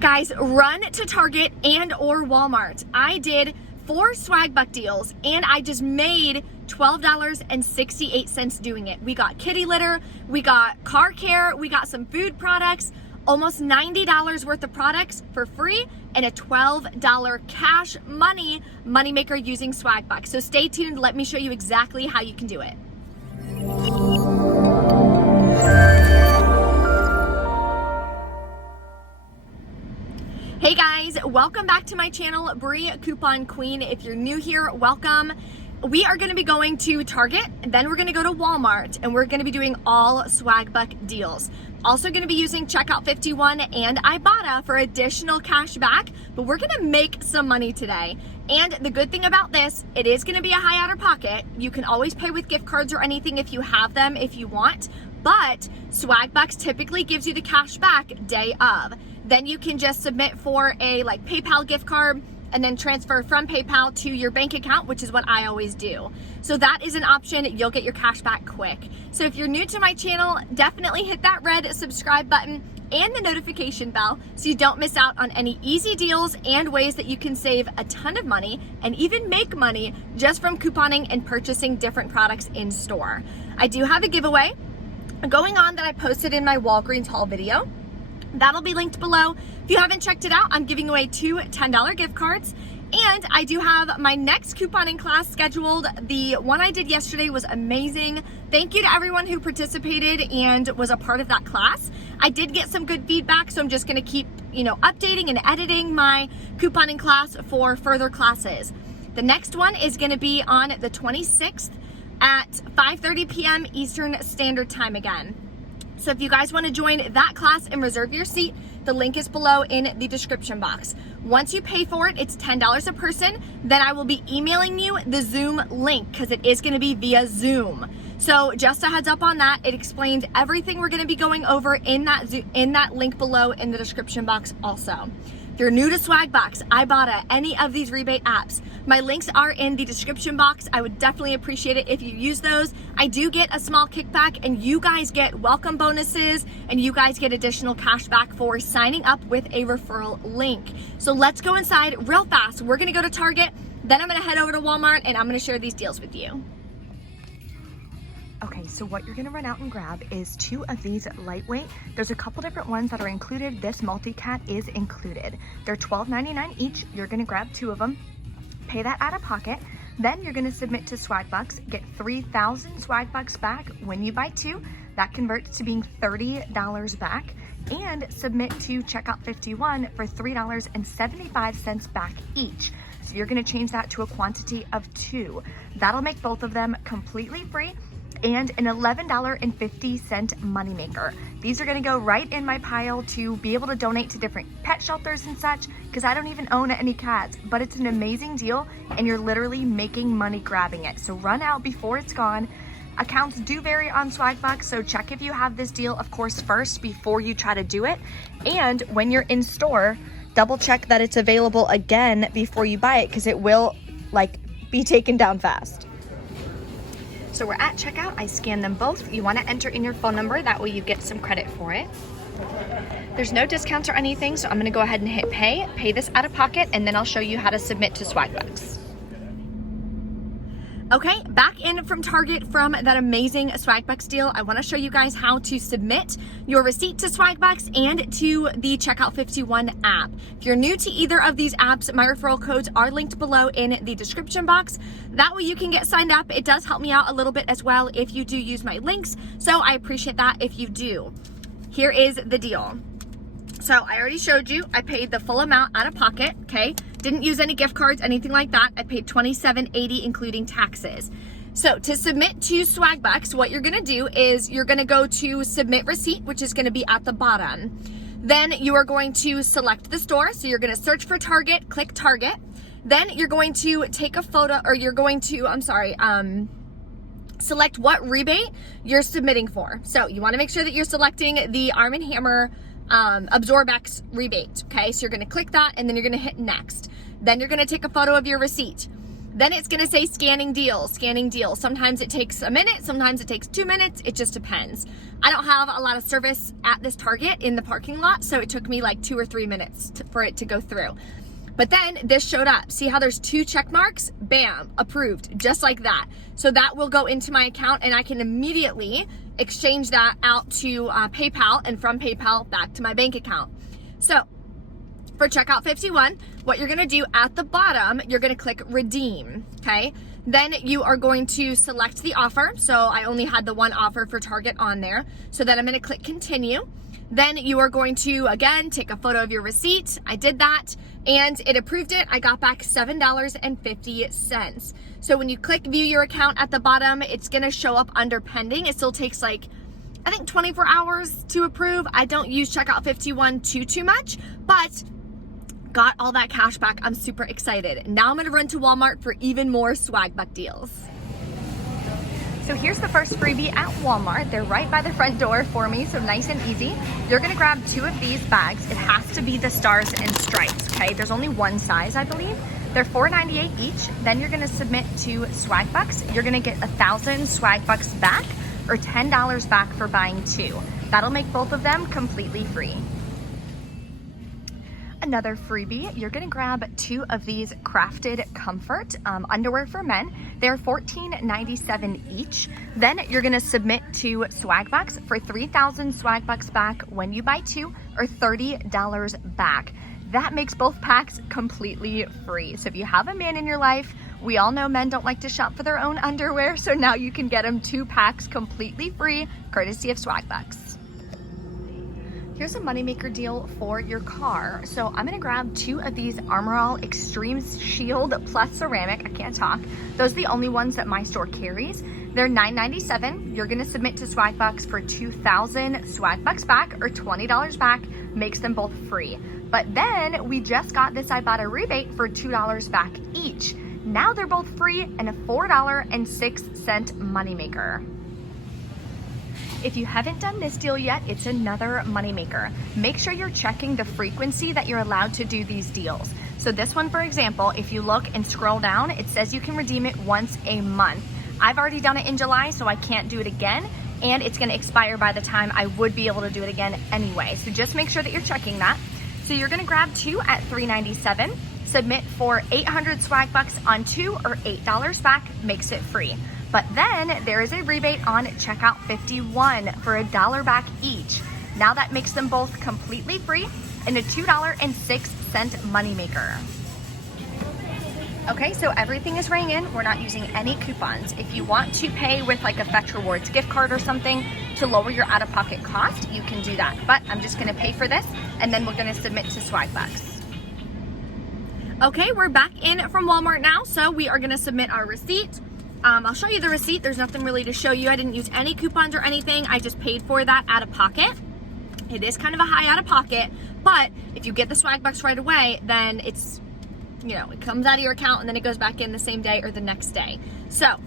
Guys, run to Target and or Walmart. I did 4 Swagbuck deals and I just made $12.68 doing it. We got kitty litter, we got car care, we got some food products, almost $90 worth of products for free, and a $12 cash money maker using Swagbucks. So stay tuned, let me show you exactly how you can do it. Hey guys, welcome back to my channel, Bree Coupon Queen. If you're new here, welcome. We are gonna be going to Target, and then we're gonna go to Walmart, and we're gonna be doing all Swagbuck deals. Also gonna be using Checkout 51 and Ibotta for additional cash back, but we're gonna make some money today. And the good thing about this, it is gonna be a high out of pocket. You can always pay with gift cards or anything if you have them, if you want, but Swagbucks typically gives you the cash back day of. Then you can just submit for a PayPal gift card and then transfer from PayPal to your bank account, which is what I always do. So that is an option. You'll get your cash back quick. So if you're new to my channel, definitely hit that red subscribe button and the notification bell so you don't miss out on any easy deals and ways that you can save a ton of money and even make money just from couponing and purchasing different products in store. I do have a giveaway going on that I posted in my Walgreens haul video. That'll be linked below. If you haven't checked it out, I'm giving away 2 $10 gift cards. And I do have my next couponing class scheduled. The one I did yesterday was amazing. Thank you to everyone who participated and was a part of that class. I did get some good feedback, so I'm just gonna keep, updating and editing my couponing class for further classes. The next one is gonna be on the 26th at 5:30 p.m. Eastern Standard Time again. So if you guys want to join that class and reserve your seat, the link is below in the description box. Once you pay for it, it's $10 a person. Then I will be emailing you the Zoom link because it is going to be via Zoom. So just a heads up on that. It explains everything we're going to be going over in that link below in the description box also. If you're new to Swagbucks, Ibotta, any of these rebate apps, my links are in the description box. I would definitely appreciate it if you use those. I do get a small kickback and you guys get welcome bonuses and you guys get additional cash back for signing up with a referral link. So let's go inside real fast. We're gonna go to Target, then I'm gonna head over to Walmart and I'm gonna share these deals with you. Okay, so what you're gonna run out and grab is 2 of these lightweight. There's a couple different ones that are included. This multi-cat is included. They're $12.99 each. You're gonna grab 2 of them, pay that out of pocket. Then you're gonna submit to Swagbucks, get 3,000 Swagbucks back when you buy 2. That converts to being $30 back. And submit to Checkout 51 for $3.75 back each. So you're gonna change that to a quantity of 2. That'll make both of them completely free and an $11.50 moneymaker. These are gonna go right in my pile to be able to donate to different pet shelters and such, because I don't even own any cats, but it's an amazing deal and you're literally making money grabbing it. So run out before it's gone. Accounts do vary on Swagbucks, so check if you have this deal, of course, first before you try to do it. And when you're in store, double check that it's available again before you buy it, because it will be taken down fast. So we're at checkout. I scanned them both. You want to enter in your phone number. That way you get some credit for it. There's no discounts or anything, so I'm going to go ahead and hit pay this out of pocket, and then I'll show you how to submit to Swagbucks. Okay, back in from Target from that amazing Swagbucks deal. I want to show you guys how to submit your receipt to Swagbucks and to the Checkout 51 app. If you're new to either of these apps, my referral codes are linked below in the description box. That way you can get signed up. It does help me out a little bit as well if you do use my links, so I appreciate that if you do. Here is the deal. So I already showed you, I paid the full amount out of pocket, okay? Didn't use any gift cards, anything like that. I paid $27.80 including taxes. So to submit to Swagbucks, what you're gonna do is you're gonna go to submit receipt, which is gonna be at the bottom. Then you are going to select the store. So you're gonna search for Target, click Target. Then you're going to take a photo, or you're going to, select what rebate you're submitting for. So you wanna make sure that you're selecting the Arm & Hammer AbsorbX rebate, okay? So you're gonna click that and then you're gonna hit next. Then you're gonna take a photo of your receipt. Then it's gonna say scanning deals, scanning deals. Sometimes it takes a minute, sometimes it takes 2 minutes, it just depends. I don't have a lot of service at this Target in the parking lot, so it took me like 2 or 3 minutes for it to go through. But then this showed up. See how there's 2 check marks? Bam, approved, just like that. So that will go into my account and I can immediately exchange that out to PayPal, and from PayPal back to my bank account. So for checkout 51, what you're gonna do at the bottom, you're gonna click redeem, okay? Then you are going to select the offer. So I only had the one offer for Target on there. So then I'm gonna click continue. Then you are going to, again, take a photo of your receipt. I did that and it approved it. I got back $7.50. So when you click view your account at the bottom, it's gonna show up under pending. It still takes like, I think 24 hours to approve. I don't use checkout 51 too much, but got all that cash back. I'm super excited. Now I'm gonna run to Walmart for even more Swagbuck deals. So here's the first freebie at Walmart. They're right by the front door for me, so nice and easy. You're gonna grab 2 of these bags. It has to be the stars and stripes, okay? There's only one size, I believe. They're $4.98 each. Then you're gonna submit to Swagbucks. You're gonna get 1,000 Swagbucks back, or $10 back for buying 2. That'll make both of them completely free. Another freebie, you're gonna grab 2 of these crafted comfort underwear for men. They're $14.97 each. Then you're gonna submit to Swagbucks for 3,000 Swagbucks back when you buy 2, or $30 back. That makes both packs completely free. So if you have a man in your life, we all know men don't like to shop for their own underwear, so now you can get them 2 packs completely free, courtesy of Swagbucks. Here's a moneymaker deal for your car. So I'm gonna grab 2 of these Armor All Extreme Shield Plus Ceramic. I can't talk. Those are the only ones that my store carries. They're $9.97. You're gonna submit to Swagbucks for 2,000 Swagbucks back, or $20 back, makes them both free. But then we just got this Ibotta rebate for $2 back each. Now they're both free and a $4.06 moneymaker. If you haven't done this deal yet, it's another moneymaker. Make sure you're checking the frequency that you're allowed to do these deals. So this one, for example, if you look and scroll down, it says you can redeem it once a month. I've already done it in July, so I can't do it again, and it's gonna expire by the time I would be able to do it again anyway. So just make sure that you're checking that. So you're gonna grab 2 at $3.97, submit for 800 Swagbucks on 2, or $8 back, makes it free. But then there is a rebate on checkout 51 for $1 back each. Now that makes them both completely free and a $2.06 moneymaker. Okay, so everything is ringing. We're not using any coupons. If you want to pay with like a Fetch Rewards gift card or something to lower your out-of-pocket cost, you can do that. But I'm just gonna pay for this, and then we're gonna submit to Swagbucks. Okay, we're back in from Walmart now, so we are gonna submit our receipt. I'll show you the receipt. There's nothing really to show you. I didn't use any coupons or anything. I just paid for that out of pocket. It is kind of a high out of pocket, but if you get the Swagbucks right away, then it's, you know, it comes out of your account and then it goes back in the same day or the next day. So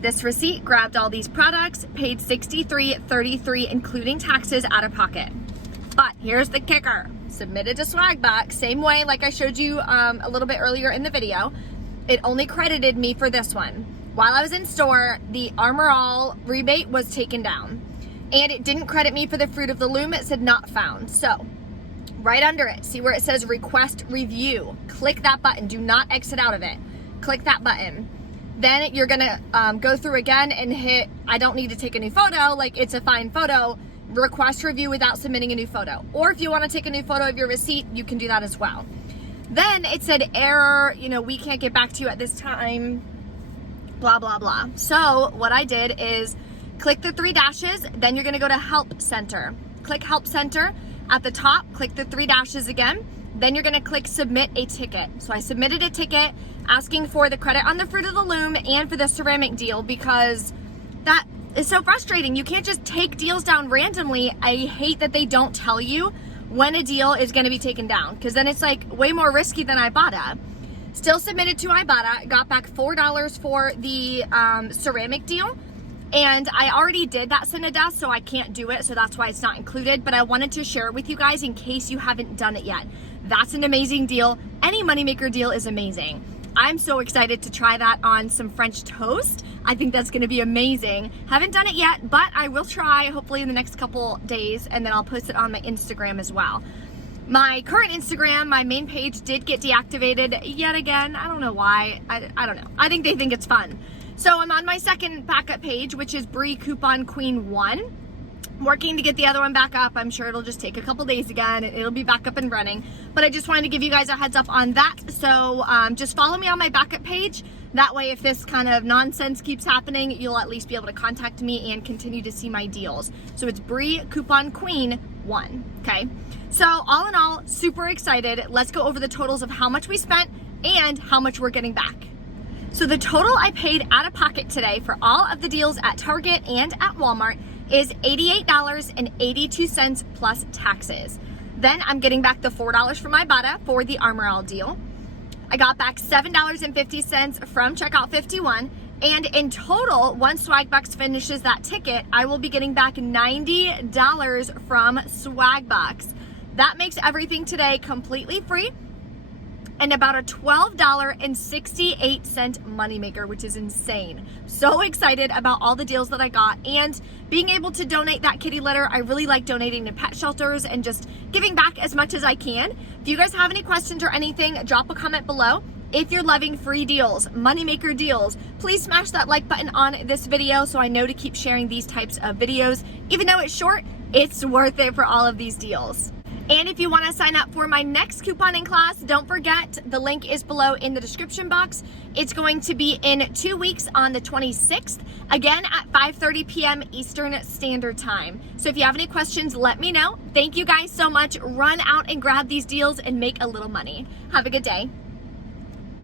this receipt grabbed all these products, paid $63.33, including taxes out of pocket. But here's the kicker. Submitted to Swagbucks, same way like I showed you a little bit earlier in the video. It only credited me for this one. While I was in store, the Armor All rebate was taken down, and it didn't credit me for the Fruit of the Loom. It said not found. So right under it, see where it says request review, click that button. Do not exit out of it. Click that button. Then you're gonna go through again and hit, I don't need to take a new photo, like it's a fine photo, request review without submitting a new photo. Or if you wanna take a new photo of your receipt, you can do that as well. Then it said error, you know, we can't get back to you at this time, blah, blah, blah. So what I did is click the 3 dashes, then you're gonna go to Help Center. Click Help Center. At the top, click the 3 dashes again. Then you're gonna click Submit a Ticket. So I submitted a ticket asking for the credit on the Fruit of the Loom and for the ceramic deal, because that is so frustrating. You can't just take deals down randomly. I hate that they don't tell you when a deal is gonna be taken down, because then it's like way more risky than Ibotta. Still submitted to Ibotta, got back $4 for the ceramic deal, and I already did that Cinedesk, so I can't do it, so that's why it's not included, but I wanted to share it with you guys in case you haven't done it yet. That's an amazing deal. Any moneymaker deal is amazing. I'm so excited to try that on some French toast. I think that's gonna be amazing. Haven't done it yet, but I will try hopefully in the next couple days, and then I'll post it on my Instagram as well. My current Instagram, my main page, did get deactivated yet again. I don't know why. I don't know. I think they think it's fun. So I'm on my second backup page, which is Bree Coupon Queen 1. Working to get the other one back up. I'm sure it'll just take a couple days again. It'll be back up and running. But I just wanted to give you guys a heads up on that. So just follow me on my backup page. That way, if this kind of nonsense keeps happening, you'll at least be able to contact me and continue to see my deals. So it's Bree Coupon Queen 1, okay? So all in all, super excited. Let's go over the totals of how much we spent and how much we're getting back. So the total I paid out of pocket today for all of the deals at Target and at Walmart is $88.82 plus taxes. Then I'm getting back the $4 from Ibotta for the Armor All deal. I got back $7.50 from Checkout 51. And in total, once Swagbucks finishes that ticket, I will be getting back $90 from Swagbucks. That makes everything today completely free and about a $12.68 moneymaker, which is insane. So excited about all the deals that I got and being able to donate that kitty litter. I really like donating to pet shelters and just giving back as much as I can. If you guys have any questions or anything, drop a comment below. If you're loving free deals, moneymaker deals, please smash that like button on this video so I know to keep sharing these types of videos. Even though it's short, it's worth it for all of these deals. And if you want to sign up for my next couponing class, don't forget the link is below in the description box. It's going to be in 2 weeks on the 26th, again at 5:30 p.m. Eastern Standard Time. So if you have any questions, let me know. Thank you guys so much. Run out and grab these deals and make a little money. Have a good day.